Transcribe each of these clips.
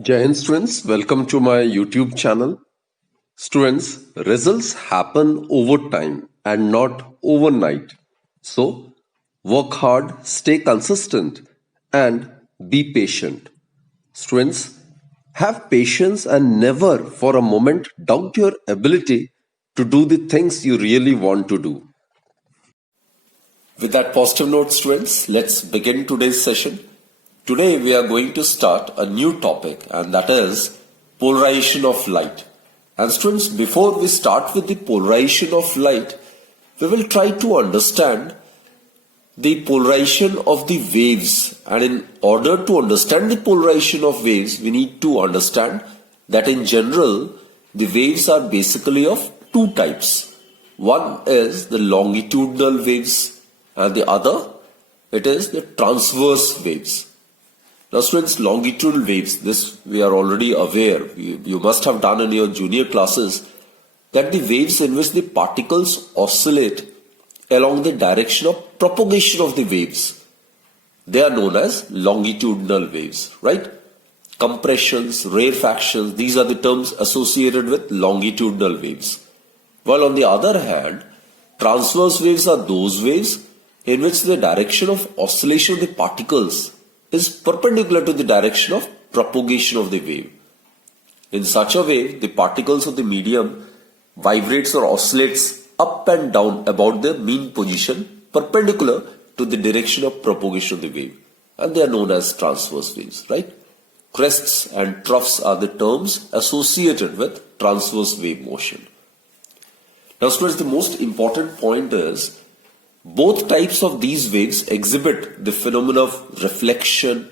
Jai Hind students, welcome to my YouTube channel. Students, results happen over time and not overnight. So, work hard, stay consistent, and be patient. Students, have patience and never for a moment doubt your ability to do the things you really want to do. With that positive note, students, let's begin today's session. Today we are going to start a new topic, and that is polarization of light. And students, before we start with the polarization of light, we will try to understand the polarization of the waves. And in order to understand the polarization of waves, we need to understand that in general, the waves are basically of two types. One is the longitudinal waves, and the other, it is the transverse waves. Now students, longitudinal waves, this we are already aware, you must have done in your junior classes, that the waves in which the particles oscillate along the direction of propagation of the waves, they are known as longitudinal waves, right? Compressions, rarefactions, these are the terms associated with longitudinal waves. While on the other hand, transverse waves are those waves in which the direction of oscillation of the particles is perpendicular to the direction of propagation of the wave. In such a way, the particles of the medium vibrates or oscillates up and down about their mean position perpendicular to the direction of propagation of the wave, and they are known as transverse waves, right? Crests and troughs are the terms associated with transverse wave motion. Now students, the most important point is both types of these waves exhibit the phenomena of reflection,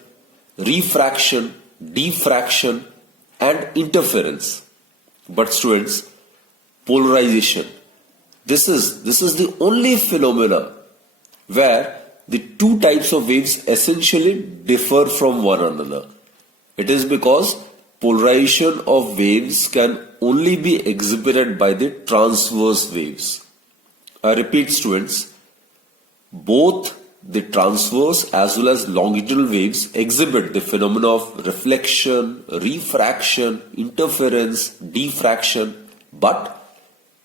refraction, diffraction, and interference. But students, polarization, this is the only phenomena where the two types of waves essentially differ from one another. It is because polarization of waves can only be exhibited by the transverse waves. I repeat students, both the transverse as well as longitudinal waves exhibit the phenomena of reflection, refraction, interference, diffraction, but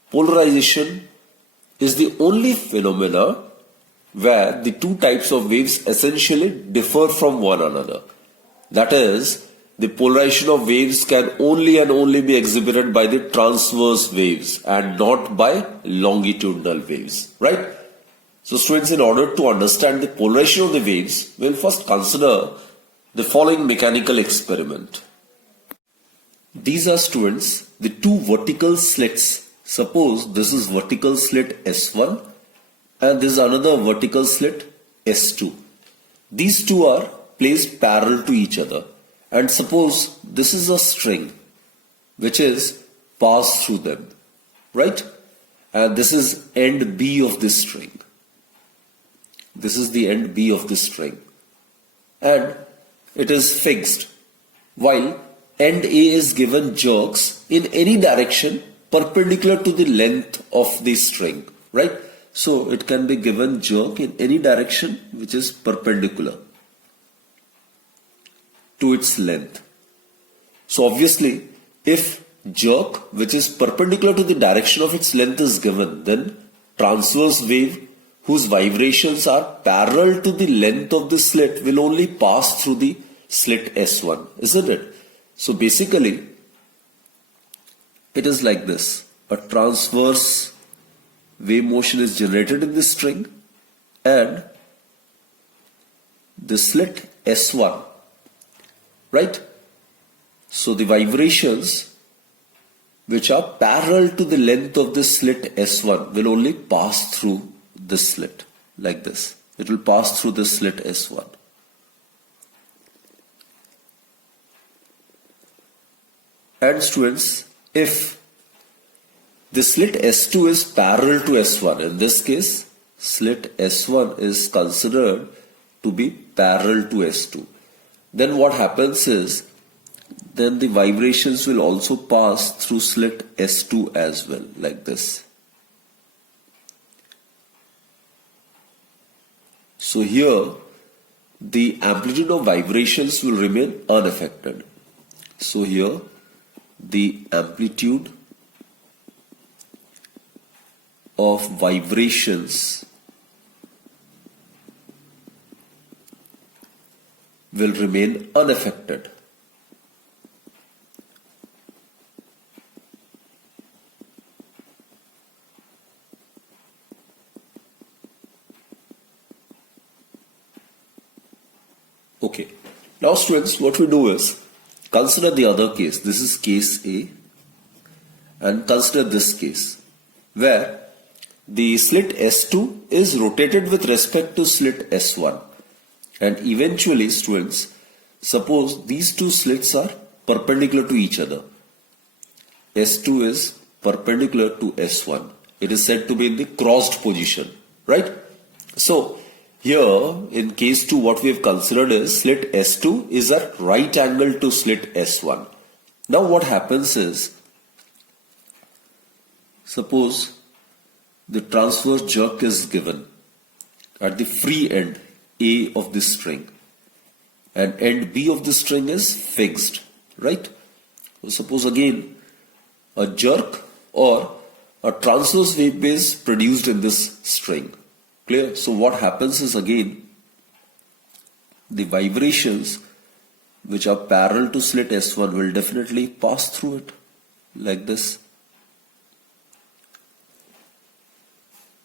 polarization is the only phenomena where the two types of waves essentially differ from one another. That is, the polarization of waves can only and only be exhibited by the transverse waves and not by longitudinal waves, right? So students, in order to understand the polarization of the waves, we'll first consider the following mechanical experiment. These are students, the two vertical slits. Suppose this is vertical slit S1 and this is another vertical slit S2. These two are placed parallel to each other, and suppose this is a string which is passed through them, right? And this is end B of this string. This is the end B of this string, and it is fixed, while end A is given jerks in any direction perpendicular to the length of the string, right? So it can be given jerk in any direction which is perpendicular to its length. So obviously, if jerk which is perpendicular to the direction of its length is given, then transverse wave whose vibrations are parallel to the length of the slit will only pass through the slit S1, isn't it? So basically, it is like this. A transverse wave motion is generated in this string, and the slit S1, right? So the vibrations which are parallel to the length of the slit S1 will only pass through this slit like this. It will pass through the slit S1. And students, if the slit S2 is parallel to S1, in this case, slit S1 is considered to be parallel to S2, then what happens is, then the vibrations will also pass through slit S2 as well, like this. So here, the amplitude of vibrations will remain unaffected. So here the amplitude of vibrations will remain unaffected. Okay. Now students, what we do is consider the other case. This is case A, and consider this case where the slit S2 is rotated with respect to slit S1, and eventually students, suppose these two slits are perpendicular to each other. S2 is perpendicular to S1. It is said to be in the crossed position, right? So here in case 2 what we have considered is slit S2 is at right angle to slit S1. Now what happens is, suppose the transverse jerk is given at the free end A of the string and end B of the string is fixed, right? So suppose again a jerk or a transverse wave is produced in this string. Clear? So what happens is again the vibrations which are parallel to slit S1 will definitely pass through it like this.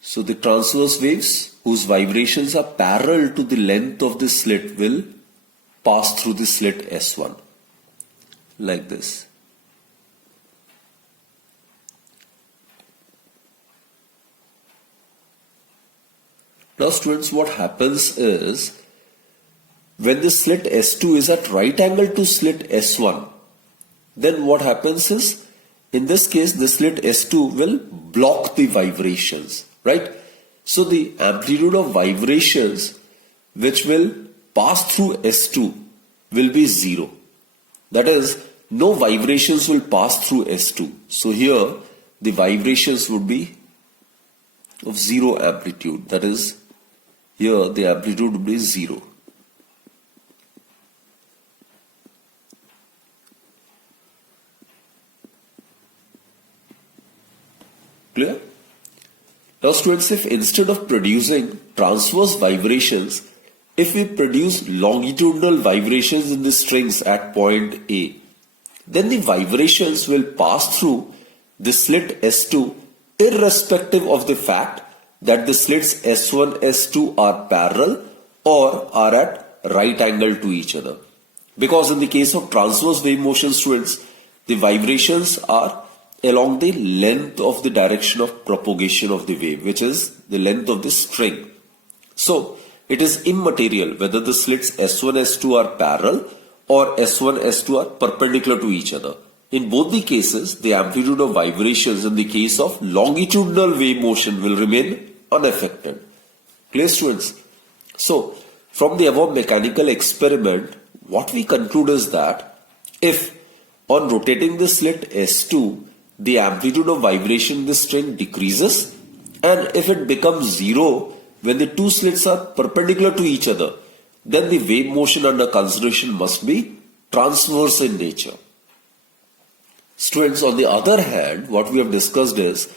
So the transverse waves whose vibrations are parallel to the length of the slit will pass through the slit S1 like this. Now students, what happens is when the slit S2 is at right angle to slit S1, then what happens is in this case the slit S2 will block the vibrations, right? So the amplitude of vibrations which will pass through S2 will be 0. That is, no vibrations will pass through S2. So here the vibrations would be of 0 amplitude. That is, here the amplitude would be 0. Clear? Now students, if instead of producing transverse vibrations, if we produce longitudinal vibrations in the strings at point A, then the vibrations will pass through the slit S2 irrespective of the fact that the slits S1, S2 are parallel or are at right angle to each other. Because in the case of transverse wave motion students, the vibrations are along the length of the direction of propagation of the wave, which is the length of the string. So it is immaterial whether the slits S1, S2 are parallel or S1, S2 are perpendicular to each other. In both the cases, the amplitude of vibrations in the case of longitudinal wave motion will remain unaffected. Clear students? So, from the above mechanical experiment, what we conclude is that if on rotating the slit S2, the amplitude of vibration in the string decreases, and if it becomes 0 when the two slits are perpendicular to each other, then the wave motion under consideration must be transverse in nature. Students, on the other hand, what we have discussed is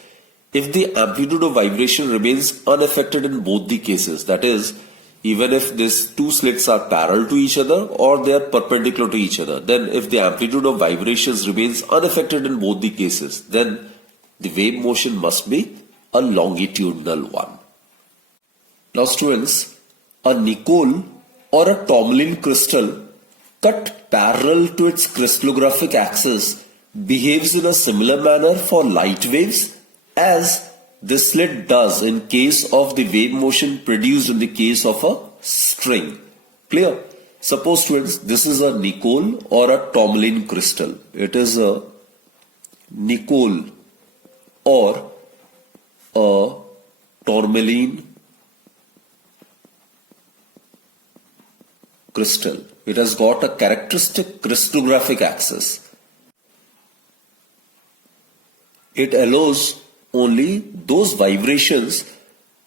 if the amplitude of vibration remains unaffected in both the cases, that is, even if these two slits are parallel to each other or they are perpendicular to each other, then if the amplitude of vibrations remains unaffected in both the cases, then the wave motion must be a longitudinal one. Now students, a nickel or a tourmaline crystal cut parallel to its crystallographic axis behaves in a similar manner for light waves as the slit does in case of the wave motion produced in the case of a string. Clear? Suppose students, this is a nickel or a tourmaline crystal. It is a nickel or a tourmaline crystal. It has got a characteristic crystallographic axis. It allows only those vibrations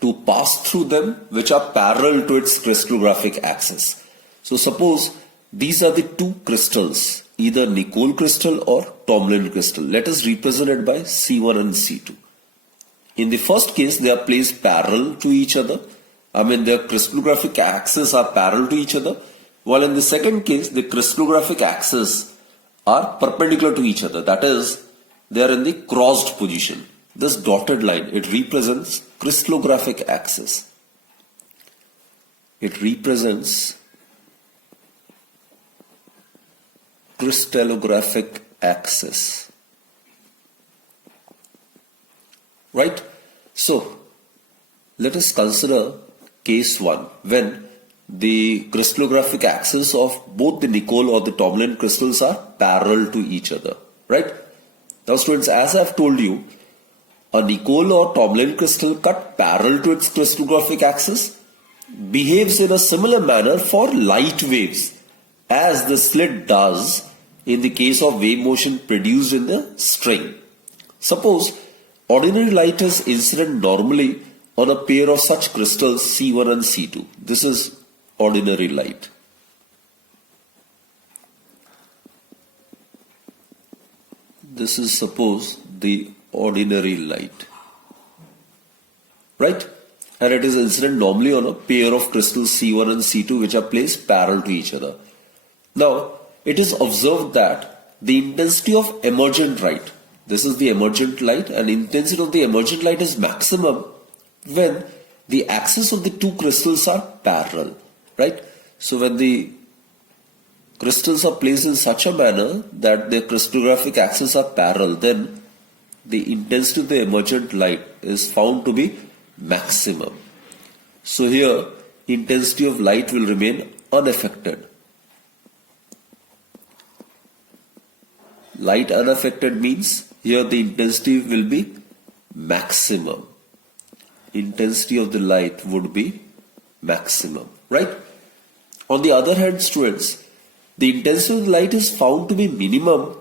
to pass through them which are parallel to its crystallographic axis. So suppose these are the two crystals either Nicol crystal or Tomlin crystal. Let us represent it by C1 and C2. In the first case, they are placed parallel to each other. Their crystallographic axes are parallel to each other. While in the second case, the crystallographic axes are perpendicular to each other. That is, they are in the crossed position. This dotted line, it represents crystallographic axis. It represents crystallographic axis. Right? So, let us consider case 1 when the crystallographic axis of both the Nicol or the Tomlin crystals are parallel to each other. Right? Now students, as I have told you, a Nicol or Tomlin crystal cut parallel to its crystallographic axis behaves in a similar manner for light waves as the slit does in the case of wave motion produced in the string. Suppose ordinary light is incident normally on a pair of such crystals C1 and C2. This is ordinary light. This is suppose the ordinary light. Right? And it is incident normally on a pair of crystals C1 and C2 which are placed parallel to each other. Now, it is observed that the intensity of emergent light, this is the emergent light, and intensity of the emergent light is maximum when the axes of the two crystals are parallel. Right? So when the crystals are placed in such a manner that their crystallographic axes are parallel, then the intensity of the emergent light is found to be maximum. So here, intensity of light will remain unaffected. Light unaffected means here the intensity will be maximum. Intensity of the light would be maximum. Right? On the other hand, students, the intensity of the light is found to be minimum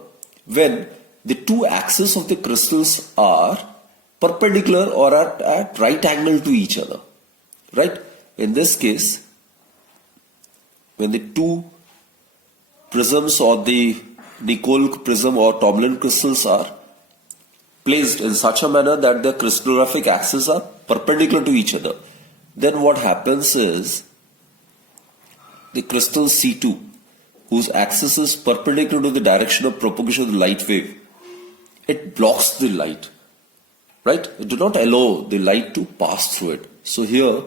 when the two axes of the crystals are perpendicular or at right angle to each other. Right? In this case, when the two prisms or the Nicol prism or Tomlin crystals are placed in such a manner that their crystallographic axes are perpendicular to each other, then what happens is the crystal C2, whose axis is perpendicular to the direction of propagation of the light wave, it blocks the light. Right? It does not allow the light to pass through it. So here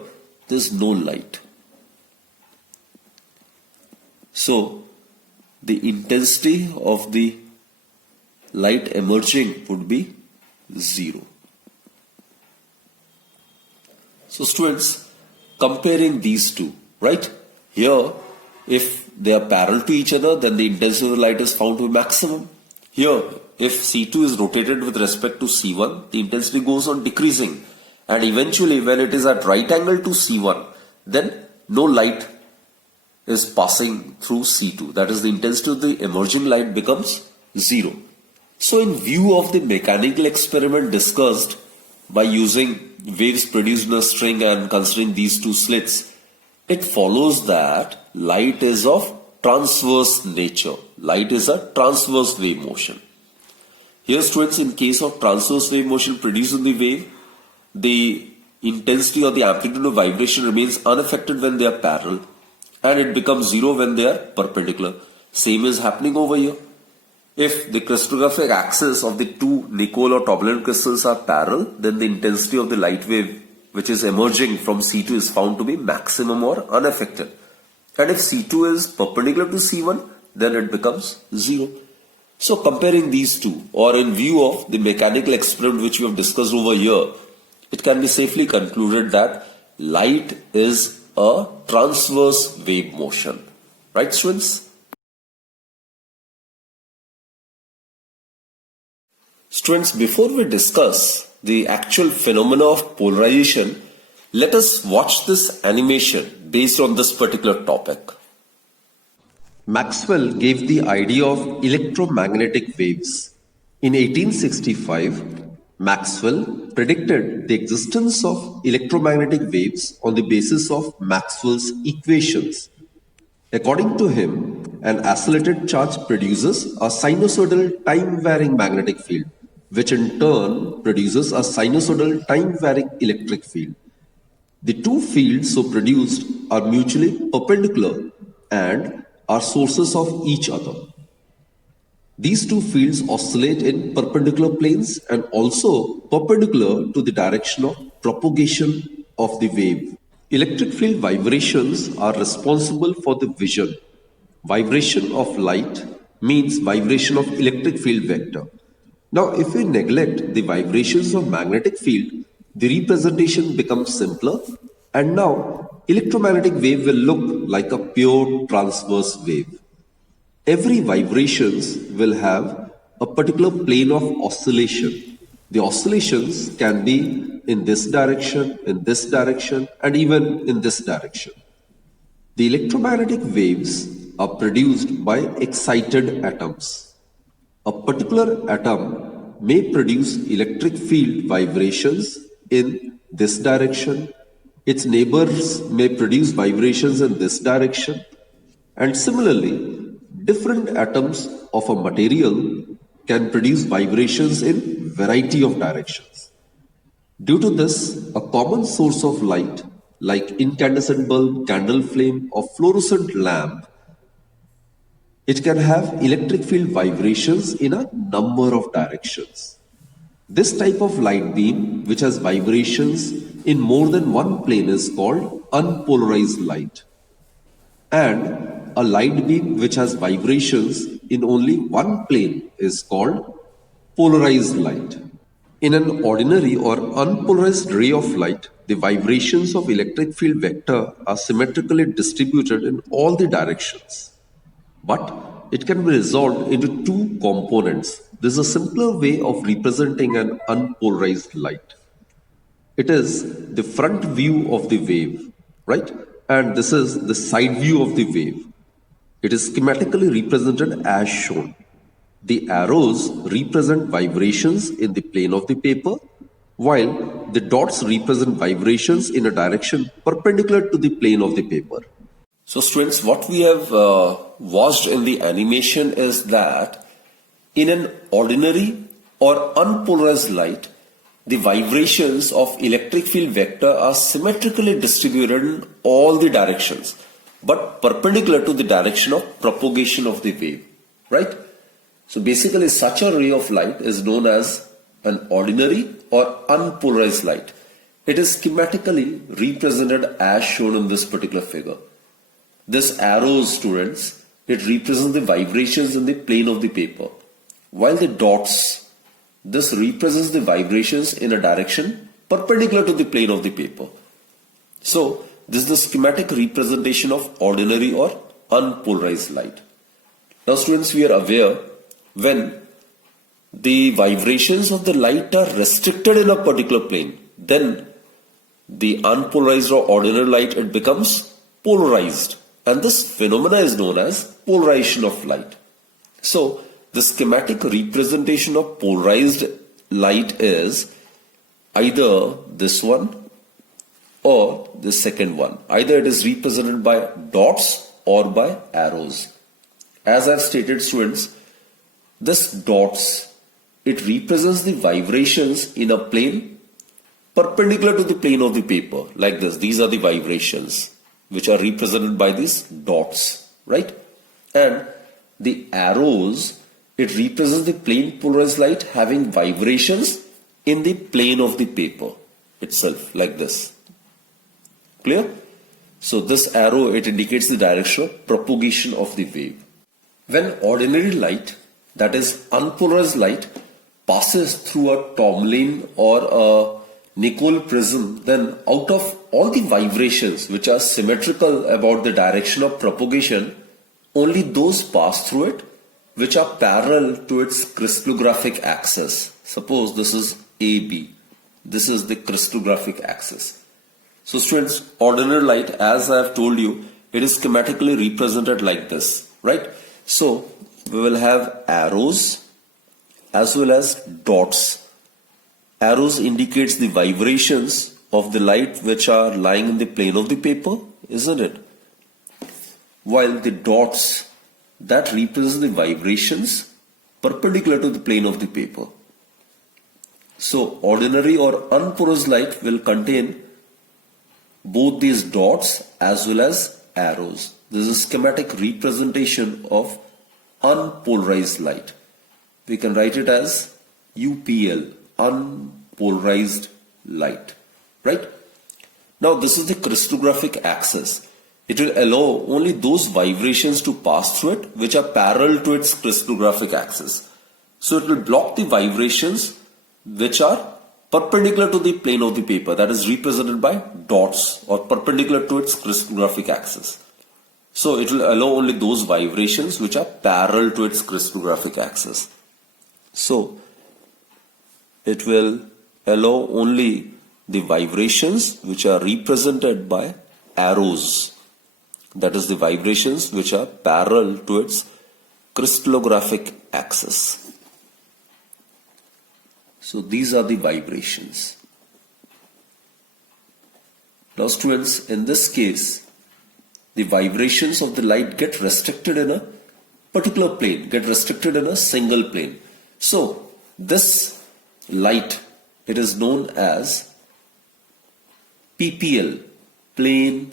there is no light. So the intensity of the light emerging would be 0. So students, comparing these two, right? Here, if they are parallel to each other, then the intensity of the light is found to be maximum. Here, if C2 is rotated with respect to C1, the intensity goes on decreasing. And eventually, when it is at right angle to C1, then no light is passing through C2. That is, the intensity of the emerging light becomes 0. So in view of the mechanical experiment discussed by using waves produced in a string and considering these two slits, it follows that light is of transverse nature. Light is a transverse wave motion. Here students, in case of transverse wave motion produced in the wave, the intensity or the amplitude of vibration remains unaffected when they are parallel, and it becomes 0 when they are perpendicular. Same is happening over here. If the crystallographic axis of the two Nicol or Tomlin crystals are parallel, then the intensity of the light wave which is emerging from C2 is found to be maximum or unaffected. And if C2 is perpendicular to C1, then it becomes 0. So comparing these two, or in view of the mechanical experiment which we have discussed over here, it can be safely concluded that light is a transverse wave motion. Right, students? Students, before we discuss the actual phenomena of polarization, let us watch this animation based on this particular topic. Maxwell gave the idea of electromagnetic waves. In 1865, Maxwell predicted the existence of electromagnetic waves on the basis of Maxwell's equations. According to him, an oscillated charge produces a sinusoidal time-varying magnetic field, which in turn produces a sinusoidal time-varying electric field. The two fields so produced are mutually perpendicular and are sources of each other. These two fields oscillate in perpendicular planes and also perpendicular to the direction of propagation of the wave. Electric field vibrations are responsible for the vision. Vibration of light means vibration of electric field vector. Now, if we neglect the vibrations of magnetic field, the representation becomes simpler, and now electromagnetic wave will look like a pure transverse wave. Every vibrations will have a particular plane of oscillation. The oscillations can be in this direction, and even in this direction. The electromagnetic waves are produced by excited atoms. A particular atom may produce electric field vibrations in this direction. Its neighbors may produce vibrations in this direction. And similarly, different atoms of a material can produce vibrations in variety of directions. Due to this, a common source of light like incandescent bulb, candle flame or fluorescent lamp, it can have electric field vibrations in a number of directions. This type of light beam which has vibrations in more than one plane is called unpolarized light. And a light beam which has vibrations in only one plane is called polarized light. In an ordinary or unpolarized ray of light, the vibrations of electric field vector are symmetrically distributed in all the directions. But it can be resolved into two components. This is a simpler way of representing an unpolarized light. It is the front view of the wave, right? And this is the side view of the wave. It is schematically represented as shown. The arrows represent vibrations in the plane of the paper, while the dots represent vibrations in a direction perpendicular to the plane of the paper. So students, what we have watched in the animation is that in an ordinary or unpolarized light, the vibrations of electric field vector are symmetrically distributed in all the directions, but perpendicular to the direction of propagation of the wave, right? So basically such a ray of light is known as an ordinary or unpolarized light. It is schematically represented as shown in this particular figure. This arrow, students, it represents the vibrations in the plane of the paper, while the dots, this represents the vibrations in a direction perpendicular to the plane of the paper. So this is the schematic representation of ordinary or unpolarized light. Now students, we are aware when the vibrations of the light are restricted in a particular plane, then the unpolarized or ordinary light, it becomes polarized. And this phenomena is known as polarization of light. So the schematic representation of polarized light is either this one or the second one. Either it is represented by dots or by arrows. As I've stated, students, this dots, it represents the vibrations in a plane perpendicular to the plane of the paper, like this. These are the vibrations which are represented by these dots, right? And the arrows, it represents the plane polarized light having vibrations in the plane of the paper itself, like this. Clear? So this arrow, it indicates the direction of propagation of the wave. When ordinary light, that is unpolarized light, passes through a tourmaline or a Nicol prism, then out of all the vibrations which are symmetrical about the direction of propagation, only those pass through it which are parallel to its crystallographic axis. Suppose this is AB. This is the crystallographic axis. So students, ordinary light, as I have told you, it is schematically represented like this, right? So we will have arrows as well as dots. Arrows indicates the vibrations of the light which are lying in the plane of the paper, isn't it? While the dots, that represents the vibrations perpendicular to the plane of the paper. So ordinary or unpolarized light will contain both these dots as well as arrows. This is a schematic representation of unpolarized light. We can write it as UPL, unpolarized light, right? Now this is the crystallographic axis. It will allow only those vibrations to pass through it which are parallel to its crystallographic axis. So it will block the vibrations which are perpendicular to the plane of the paper, that is represented by dots or perpendicular to its crystallographic axis. So it will allow only those vibrations which are parallel to its crystallographic axis. So it will allow only the vibrations which are represented by arrows, that is the vibrations which are parallel to its crystallographic axis. So these are the vibrations. Now students, in this case, the vibrations of the light get restricted in a particular plane, get restricted in a single plane. So this light, it is known as PPL, plane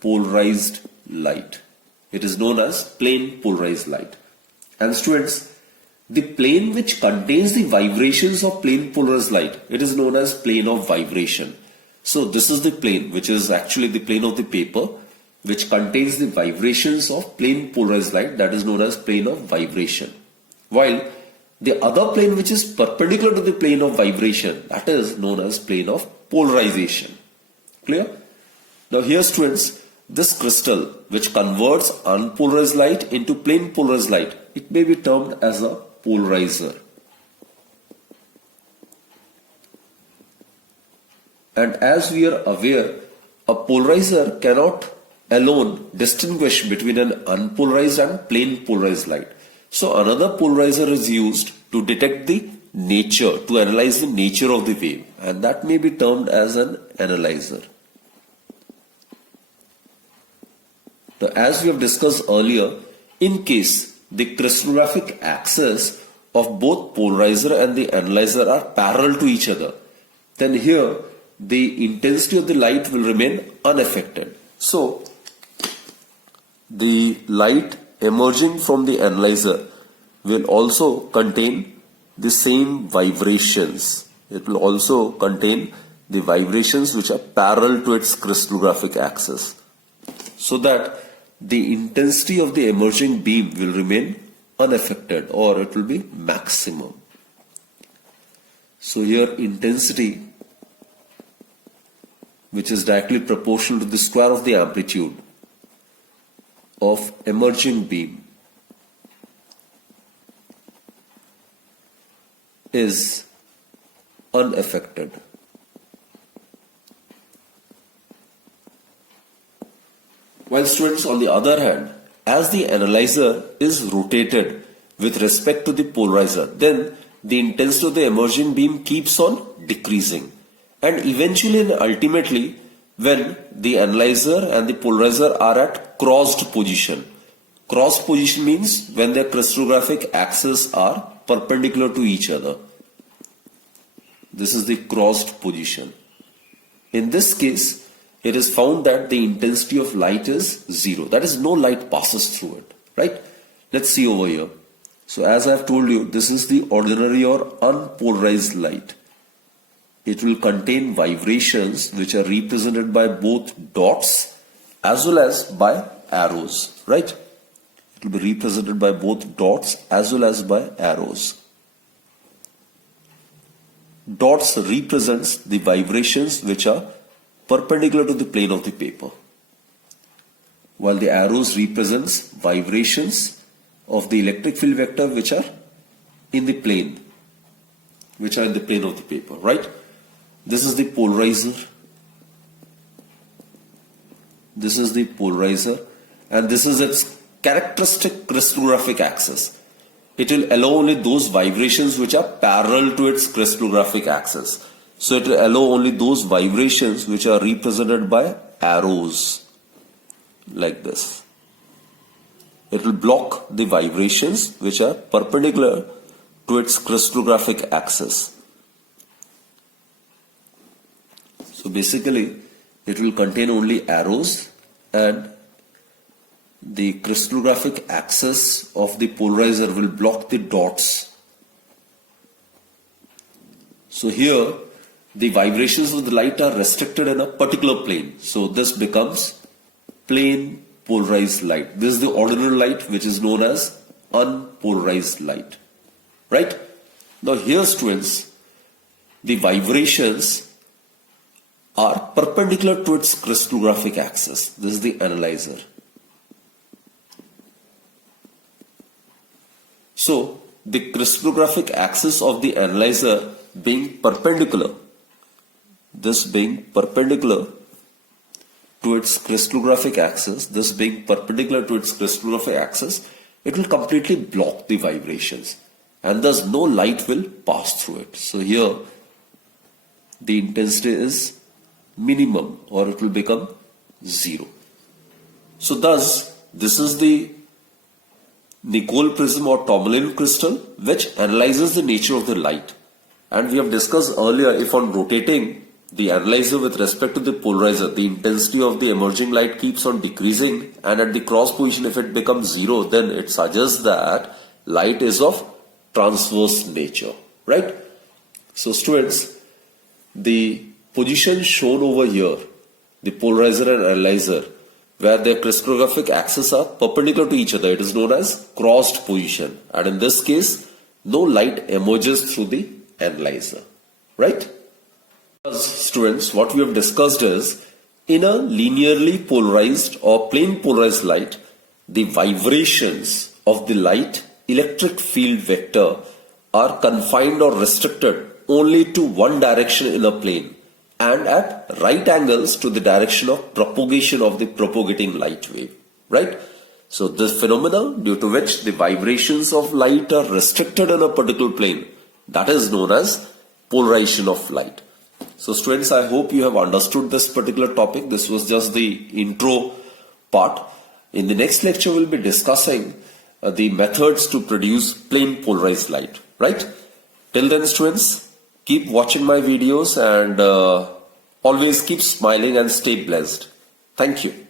polarized light. It is known as plane polarized light. And students, the plane which contains the vibrations of plane polarized light, it is known as plane of vibration. So this is the plane which is actually the plane of the paper which contains the vibrations of plane polarized light, that is known as plane of vibration. While the other plane which is perpendicular to the plane of vibration, that is known as plane of polarization. Clear? Now here students, this crystal which converts unpolarized light into plane polarized light, it may be termed as a polarizer. And as we are aware, a polarizer cannot alone distinguish between an unpolarized and plane polarized light. So another polarizer is used to detect the nature, to analyze the nature of the wave, and that may be termed as an analyzer. Now, as we have discussed earlier, in case the crystallographic axis of both polarizer and the analyzer are parallel to each other, then here the intensity of the light will remain unaffected. So the light emerging from the analyzer will also contain the same vibrations. It will also contain the vibrations which are parallel to its crystallographic axis, so that the intensity of the emerging beam will remain unaffected, or it will be maximum. So here intensity, which is directly proportional to the square of the amplitude of emerging beam, is unaffected. While students, on the other hand, as the analyzer is rotated with respect to the polarizer, then the intensity of the emerging beam keeps on decreasing. And eventually and ultimately, when the analyzer and the polarizer are at crossed position. Crossed position means when their crystallographic axes are perpendicular to each other. This is the crossed position. In this case, it is found that the intensity of light is zero. That is, no light passes through it, right? Let's see over here. So as I have told you, this is the ordinary or unpolarized light. It will contain vibrations which are represented by both dots as well as by arrows, right? It will be represented by both dots as well as by arrows. Dots represents the vibrations which are perpendicular to the plane of the paper, while the arrows represents vibrations of the electric field vector which are in the plane, of the paper, right? This is the polarizer. This is the polarizer, and this is its characteristic crystallographic axis. It will allow only those vibrations which are parallel to its crystallographic axis. So it will allow only those vibrations which are represented by arrows, like this. it will block the vibrations which are perpendicular to its crystallographic axis. So basically, it will contain only arrows, and the crystallographic axis of the polarizer will block the dots. So here, the vibrations of the light are restricted in a particular plane. So this becomes plane polarized light. This is the ordinary light, which is known as unpolarized light. Right? Now here, students, the vibrations are perpendicular to its crystallographic axis. This is the analyzer. So the crystallographic axis of the analyzer being perpendicular, this being perpendicular to its crystallographic axis, this being perpendicular to its crystallographic axis, it will completely block the vibrations, and thus no light will pass through it. So here the intensity is minimum, or it will become 0. So thus this is the Nicol prism or tourmaline crystal, which analyzes the nature of the light. And we have discussed earlier, if on rotating the analyzer with respect to the polarizer, the intensity of the emerging light keeps on decreasing, and at the cross position if it becomes 0, then it suggests that light is of transverse nature, right? So students, the position shown over here, the polarizer and analyzer, where their crystallographic axes are perpendicular to each other, it is known as crossed position, and in this case no light emerges through the analyzer, right? Students, what we have discussed is, in a linearly polarized or plane polarized light, the vibrations of the light electric field vector are confined or restricted only to one direction in a plane and at right angles to the direction of propagation of the propagating light wave, right? So this phenomena, due to which the vibrations of light are restricted in a particular plane, that is known as polarization of light. So students, I hope you have understood this particular topic. This was just the intro part. In the next lecture, we'll be discussing the methods to produce plane polarized light, right? Till then, students, keep watching my videos and always keep smiling and stay blessed. Thank you.